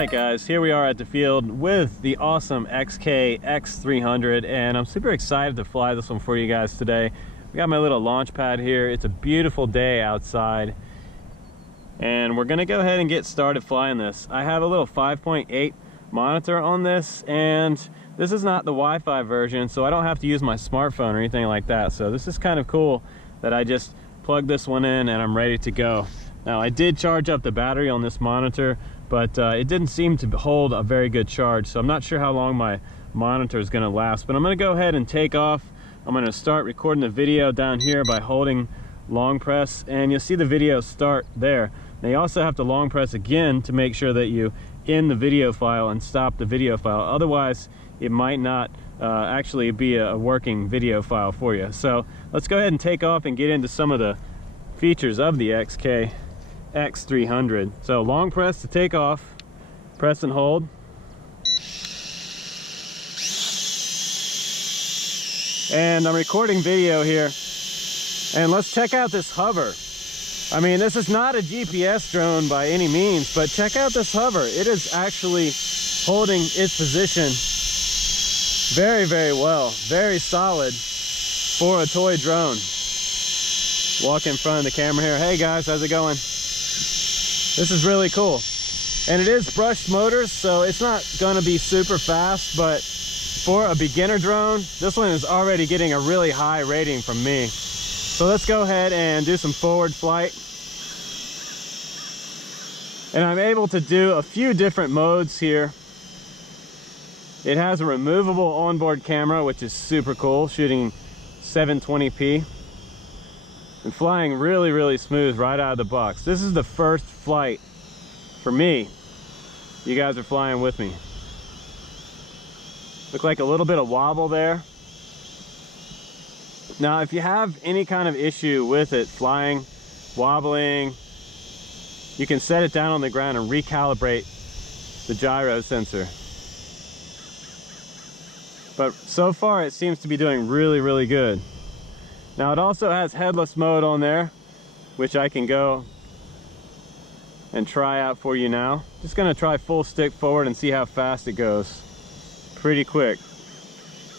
Alright guys, here we are at the field with the awesome XK X300, and I'm super excited to fly this one for you guys today. We got my little launch pad here. It's a beautiful day outside, and we're gonna go ahead and get started flying this. I have a little 5.8 monitor on this, and this is not the Wi-Fi version, so I don't have to use my smartphone or anything like that. So this is kind of cool that I just plug this one in and I'm ready to go. Now I did charge up the battery on this monitor, but it didn't seem to hold a very good charge, so I'm not sure how long my monitor is going to last. But I'm going to go ahead and take off. I'm going to start recording the video down here by holding long press, and you'll see the video start there. Now you also have to long press again to make sure that you end the video file and stop the video file. Otherwise it might not actually be a working video file for you. So let's go ahead and take off and get into some of the features of the XK X300. So long press to take off, press and hold. And I'm recording video here, and let's check out this hover. I mean, this is not a GPS drone by any means, but check out this hover. It is actually holding its position very, very well. Very solid for a toy drone. Walk in front of the camera here. Hey guys, how's it going? This is really cool. And it is brushed motors, so it's not gonna be super fast, but for a beginner drone, this one is already getting a really high rating from me. So let's go ahead and do some forward flight. And I'm able to do a few different modes here. It has a removable onboard camera, which is super cool, shooting 720p. And flying really, really smooth right out of the box. This is the first flight for me. You guys are flying with me. Look like a little bit of wobble there. Now, if you have any kind of issue with it flying, wobbling, you can set it down on the ground and recalibrate the gyro sensor. But so far it seems to be doing really, really good. Now it also has headless mode on there, which I can go and try out for you now. Just gonna try full stick forward and see how fast it goes. Pretty quick.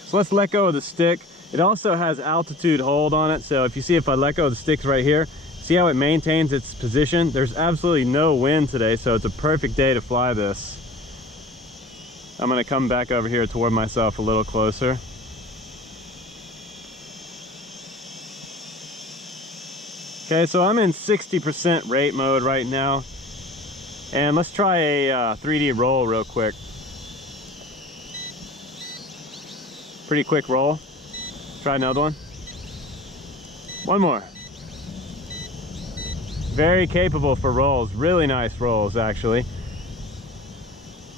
So let's let go of the stick. It also has altitude hold on it, so if you see, if I let go of the sticks right here, see how it maintains its position? There's absolutely no wind today, so it's a perfect day to fly this. I'm gonna come back over here toward myself a little closer. Okay, so I'm in 60% rate mode right now, and let's try a 3D roll real quick. Pretty quick roll. Try another one. One more. Very capable for rolls, really nice rolls actually.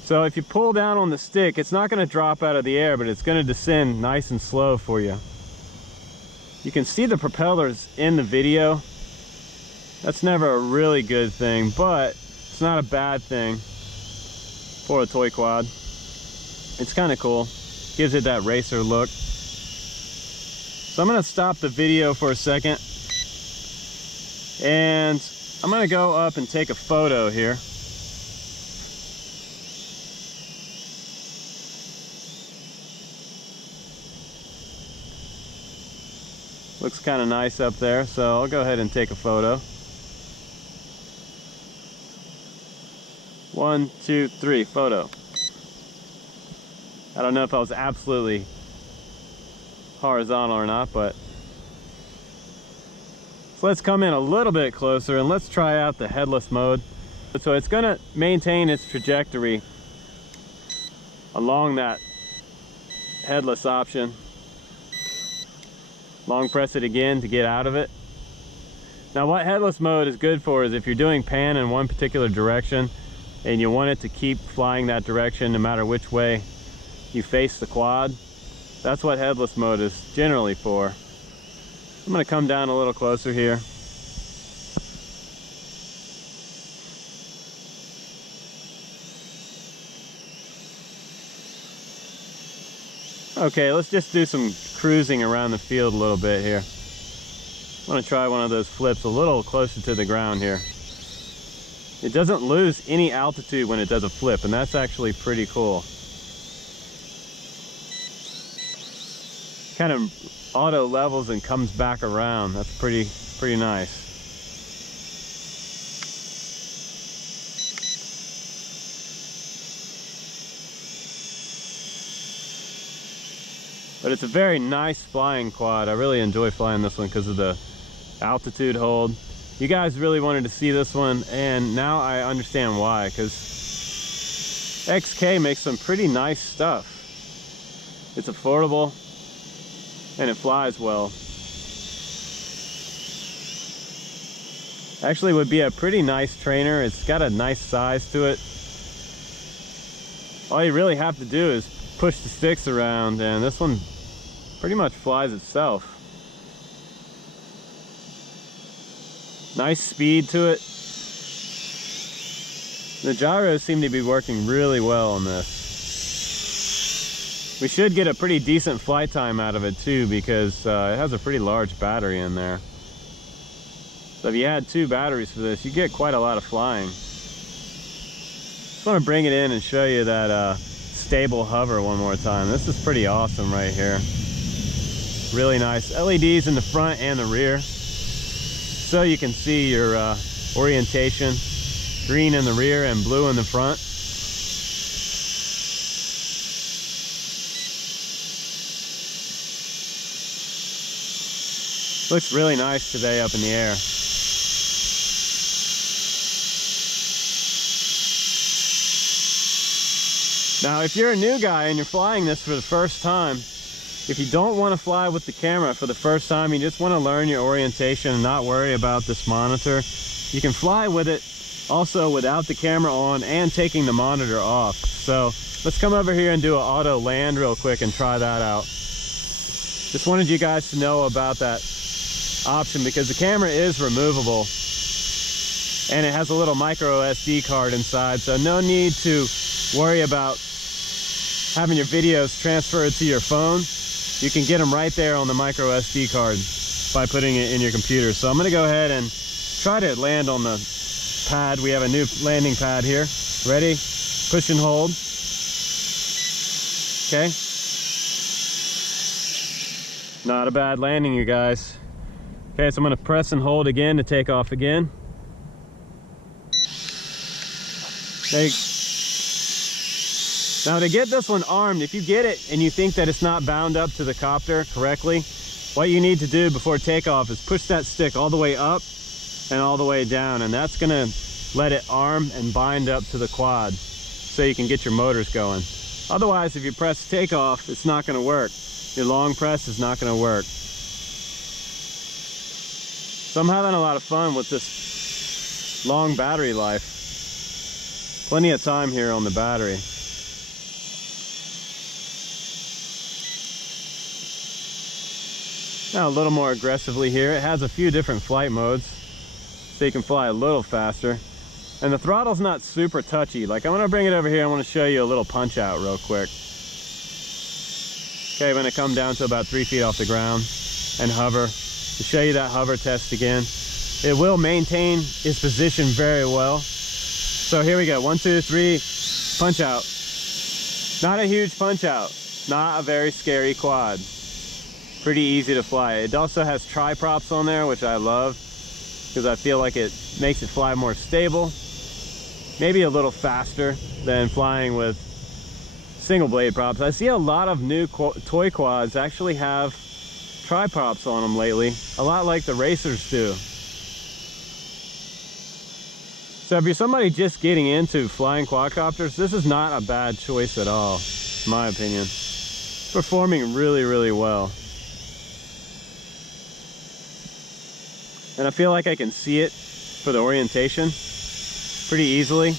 So if you pull down on the stick, it's not going to drop out of the air, but it's going to descend nice and slow for you. You can see the propellers in the video. That's never a really good thing, but it's not a bad thing for a toy quad. It's kind of cool. Gives it that racer look. So I'm going to stop the video for a second, and I'm going to go up and take a photo here. Looks kind of nice up there, so I'll go ahead and take a photo. 1, 2, 3, photo. I don't know if I was absolutely horizontal or not, but so let's come in a little bit closer and let's try out the headless mode. So it's going to maintain its trajectory along that headless option. Long press it again to get out of it. Now what headless mode is good for is if you're doing pan in one particular direction and you want it to keep flying that direction no matter which way you face the quad. That's what headless mode is generally for. I'm going to come down a little closer here. Okay, let's just do some cruising around the field a little bit here. I'm going to try one of those flips a little closer to the ground here. it doesn't lose any altitude when it does a flip, and that's actually pretty cool. Kind of auto levels and comes back around. That's pretty nice. But it's a very nice flying quad. I really enjoy flying this one because of the altitude hold. You guys really wanted to see this one, and now I understand why, because XK makes some pretty nice stuff. It's affordable and it flies well. Actually would be a pretty nice trainer. It's got a nice size to it. All you really have to do is push the sticks around, and this one pretty much flies itself. Nice speed to it. The gyros seem to be working really well on this. We should get a pretty decent flight time out of it too, because it has a pretty large battery in there. So if you had 2 batteries for this, you get quite a lot of flying. Just want to bring it in and show you that stable hover one more time. This is pretty awesome right here. Really nice LEDs in the front and the rear, so you can see your orientation. Green in the rear and blue in the front. Looks really nice today up in the air. Now, if you're a new guy and you're flying this for the first time, if you don't want to fly with the camera for the first time, you just want to learn your orientation and not worry about this monitor, you can fly with it also without the camera on and taking the monitor off. So let's come over here and do an auto land real quick and try that out. Just wanted you guys to know about that option, because the camera is removable and it has a little micro SD card inside, so no need to worry about having your videos transferred to your phone. You can get them right there on the micro SD card by putting it in your computer. So I'm going to go ahead and try to land on the pad. We have a new landing pad here. Ready? Push and hold. Okay. Not a bad landing, you guys. Okay, so I'm going to press and hold again to take off again. Now, to get this one armed, if you get it and you think that it's not bound up to the copter correctly, what you need to do before takeoff is push that stick all the way up and all the way down, and that's going to let it arm and bind up to the quad so you can get your motors going. Otherwise, if you press takeoff, it's not going to work. Your long press is not going to work. So I'm having a lot of fun with this long battery life. Plenty of time here on the battery. Now a little more aggressively here. It has a few different flight modes, so you can fly a little faster. And the throttle's not super touchy. Like, I'm gonna bring it over here. I want to show you a little punch out real quick. Okay, I'm gonna come down to about 3 feet off the ground and hover. To show you that hover test again. It will maintain its position very well. So here we go, 1, 2, 3, punch out. Not a huge punch out, not a very scary quad. Pretty easy to fly. It also has tri-props on there, which I love, because I feel like it makes it fly more stable. Maybe a little faster than flying with single blade props. I see a lot of new toy quads actually have tri-props on them lately, a lot like the racers do. So if you're somebody just getting into flying quadcopters, this is not a bad choice at all, in my opinion. Performing really, really well. And I feel like I can see it for the orientation pretty easily.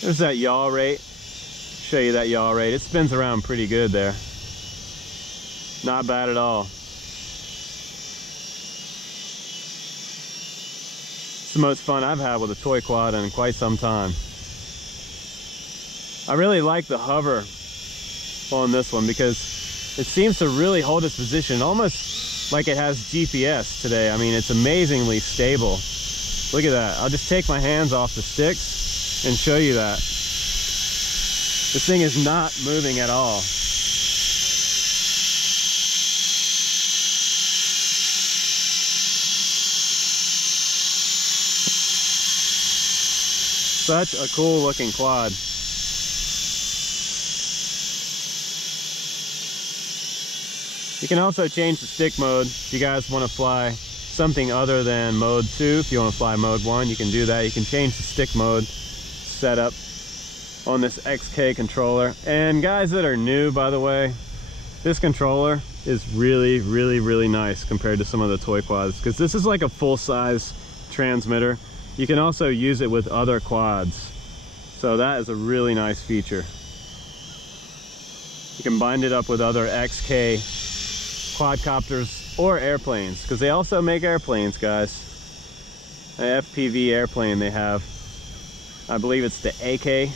There's that yaw rate. Show you that yaw rate. It spins around pretty good there. Not bad at all. It's the most fun I've had with a toy quad in quite some time. I really like the hover on this one because it seems to really hold its position almost like it has GPS today. I mean, it's amazingly stable. Look at that. I'll just take my hands off the sticks and show you that. This thing is not moving at all. Such a cool looking quad. You can also change the stick mode if you guys want to fly something other than mode 2. If you want to fly mode 1, you can do that. You can change the stick mode setup on this XK controller. And guys that are new, by the way, this controller is really nice compared to some of the toy quads, because this is like a full-size transmitter. You can also use it with other quads, so that is a really nice feature. You can bind it up with other XK quadcopters or airplanes, because they also make airplanes, guys. An FPV airplane they have. I believe it's the AK.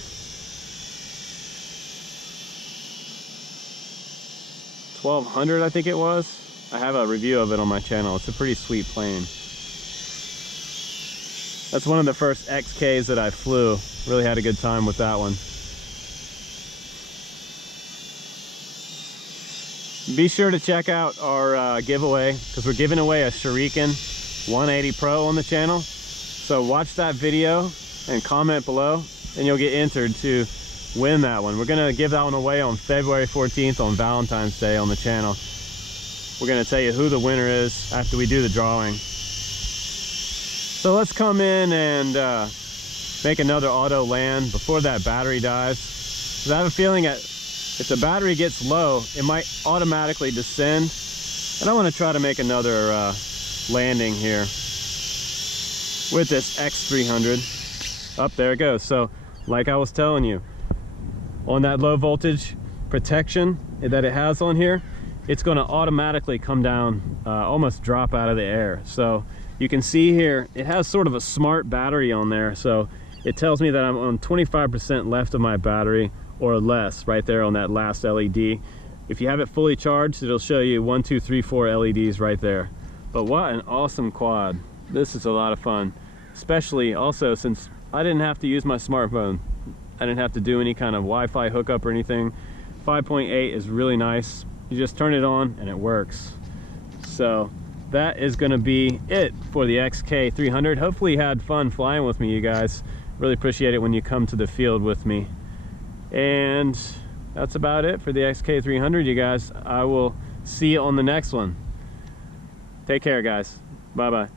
$1,200, I think it was. I have a review of it on my channel. It's a pretty sweet plane. That's one of the first XKs that I flew. Really had a good time with that one. Be sure to check out our giveaway, because we're giving away a Shuriken 180 Pro on the channel. So watch that video and comment below, and you'll get entered to win that one. We're gonna give that one away on February 14th on Valentine's Day on the channel. We're gonna tell you who the winner is after we do the drawing. So let's come in and make another auto land before that battery dies. Because I have a feeling that if the battery gets low, it might automatically descend. And I want to try to make another landing here with this X300. Up there it goes. So like I was telling you, on that low voltage protection that it has on here, it's going to automatically come down, almost drop out of the air. So you can see here, it has sort of a smart battery on there. So it tells me that I'm on 25% left of my battery or less right there on that last LED. If you have it fully charged, it'll show you 1, 2, 3, 4 LEDs right there. But what an awesome quad. This is a lot of fun, especially also since I didn't have to use my smartphone. I didn't have to do any kind of Wi-Fi hookup or anything. 5.8 is really nice. You just turn it on and it works. So that is going to be it for the XK 300. Hopefully you had fun flying with me, you guys. Really appreciate it when you come to the field with me. And that's about it for the XK 300, you guys. I will see you on the next one. Take care, guys. Bye-bye.